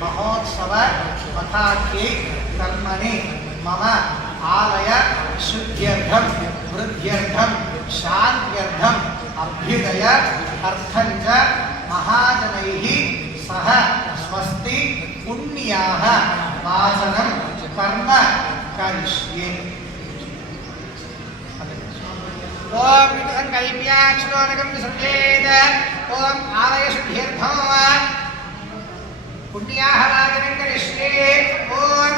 महोत्सव मथाख्ये कर्मणि मम आलय शुद्ध्यर्थम वृद्ध्यर्थम शान्त्यर्थम अभ्युदय अर्थंच महाजनैः सह स्वस्ति पुण्याः वाचनं कर्म करिष्ये। ओम संकल्प्याक्षरोनकं विसर्जेत। ओम आलय शुद्ध्यर्थम पुण्याः वाचनं करिष्ये। ओम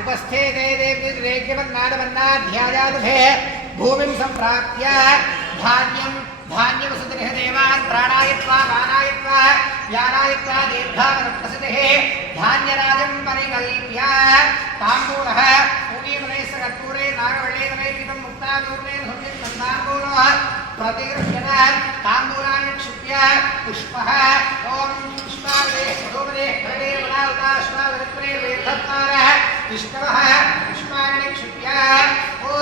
उपस्थे देवनाध्यायादुभे भूमिं संप्राप्य धान्यवसतिः देवान् प्राणायत्वा वानायत्वा यानायत्वा दीर्घावनप्रसिद्धिः धान्यराजं परिकल्प्य ताम्बूलः पूगीमलेस्य कर्पूरे नागवल्लेदने पीतं मुक्तादूर्णेन संयुक्तं ताम्बूलः प्रतिगृह्यत ताम्बूलानि क्षिप्य पुष्पः ॐ पुष्पावले मधुमले हरे वनावताश्वावृत्रे वेदत्तारः विष्णवः पुष्पाणि क्षिप्य ॐ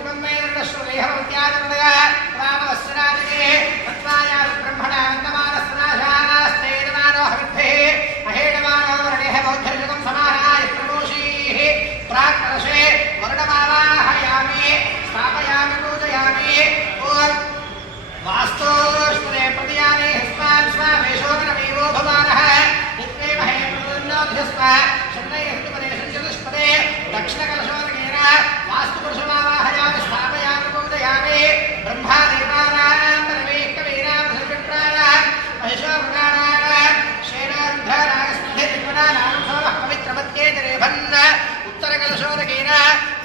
इमं मे नष्टश्रुलेहमत्यानन्दः रामवस्त्रादिके तत्त्वाया ब्रह्मणा वन्दमानस्नाशानास्ते नमानो हविद्भिः अहेडमानो वरणेह बौद्धर्युगं समानाय प्रमोषीः प्राक्कलशे वर्णमावाहयामि स्थापयामि पूजयामि ॐ वास्तोष्णे प्रतियाने हस्तान् स्वावेशोकरमेवो भवानः नित्वे महे प्रदन्नोऽधिस्व शन्नैः हृतपदे सञ्चतुष्पदे दक्षिणकलशोदकेन वास्तुपुरुषमावाहयामि स्थापयामि पूजयामि ब्रह्मादेवानां परमेष्टवेनां सर्वप्राणां महिषोमृगाणां शेनान्धरागस्मृतिर्विपणानां सोमः पवित्रमत्येतरेभन् उत्तरकलशोदकेन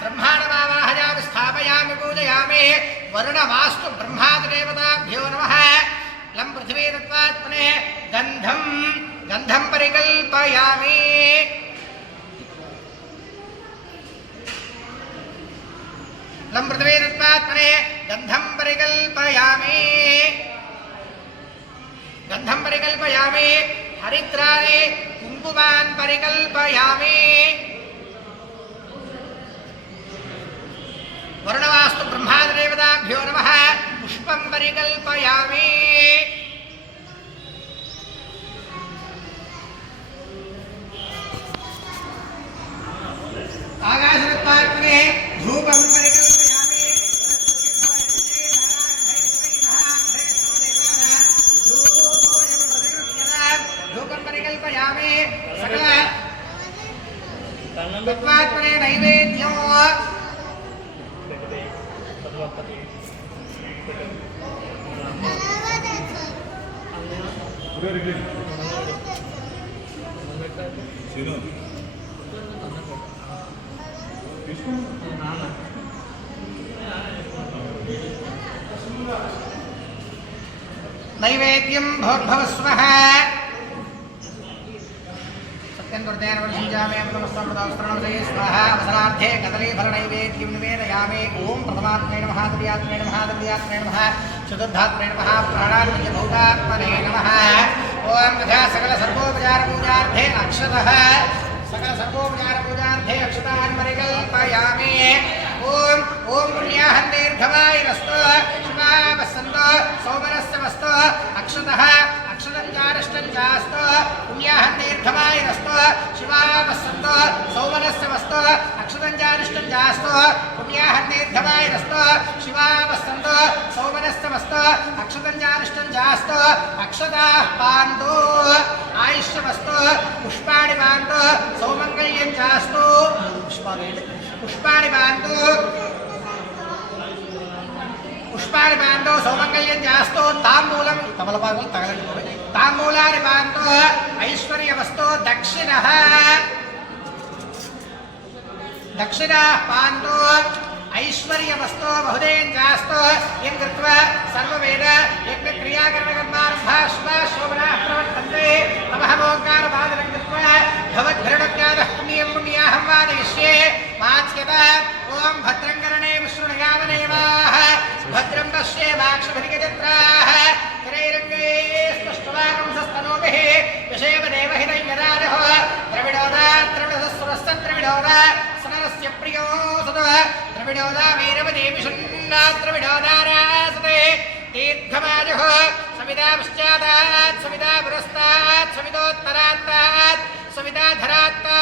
ब्रह्माणमावाहयामि स्थापयामि पूजयामि वरुणवास्तु ब्रह्मादिदेवताभ्यो नमः लं पृथिवी तत्त्वात्मने गन्धं परिकल्पयामि लं पृथिवी तत्त्वात्मने गन्धं परिकल्पयामि हरिद्राणि कुङ्कुमान् परिकल्पयामि वर्णवास्तु ब्रह्मादिदेवताभ्यो नमः पुष्पं परिकल्पयामि आकाशतत्त्वात्मने धूपं परिकल्पयामि धूपं परिकल्पयामि सकल तत्त्वात्मने नैवेद्यो नैवेद्यं भोर्भवस्वः सत्यन्वर्धयानवर्षिजामयमृतमस्तामृतावस्त्रणोदये स्वाहा अवसरार्थे कदलीफलनैवेद्यं निवेदयामि ॐ प्रथमात्मने नमः द्वितीयात्मने नमः तृतीयात्मने नमः चतुर्थात्मने नमः प्राणान्विजभूतात्मने नमः ॐ यथा सकलसर्वोपचारपूजार्थे अक्षतः सकलसर्वोपचारपूजार्थे अक्षतान् परिकल्पयामि ॐ पुण्याहं दीर्घमायुरस्तु शिवावसन्तो सौमनस्यमस्तु अक्षतः अक्षतञ्चारिष्टञ्चास्तु पुण्याहं दीर्घमायुरस्तु शिवावसन्तो सौमनस्यमस्तु अक्षतञ्चारिष्टञ्चास्तु पुण्याहं दीर्घमायुरस्तु शिवावसन्तो सौमनस्यमस्तु अक्षतञ्चारिष्टञ्चास्तु अक्षताः पान्तु आयुष्यमस्तु पुष्पाणि पान्तु सौमङ्गल्यञ्चास्तु पुष्पाणि पान्तु सौमङ्गल्यञ्चास्तु ताम्बूलं తమలపాకులు తగలండి. తాంబూలాని పాంతో ఐశ్వర్యవస్తో దక్షిణః పాంతో ఐశ్వర్యవస్తో బహుదేంజాస్తో యం కృత్వా సర్వవేద యజ్ఞక్రియాకరణకర్మారంభాశ్వ శోభనా ప్రవర్తంతే తమః ఓంకారపాదనం కృత్వా భవద్భరణజ్ఞాతః పుణ్యం పుణ్యాహం వాదయిష్యే వాచ్యత ఓం భద్రం కరణే విష్ణునయావనేవాః భద్రం పశ్యేమాక్షభిర్గజత్రాः त्रैरङ्गे स्पष्टवागंसस्तनोभिः यशेव देवहितं यदाजः द्रविडोदा सनरस्य प्रियो सदः द्रविडोदा वीरवदेविषुन्ना द्रविडोदारासते दीर्घमाजः सविदा पश्चादात् सविदा पुरस्तात् सविदोत्तरात्तात् सविदा धरात्तात्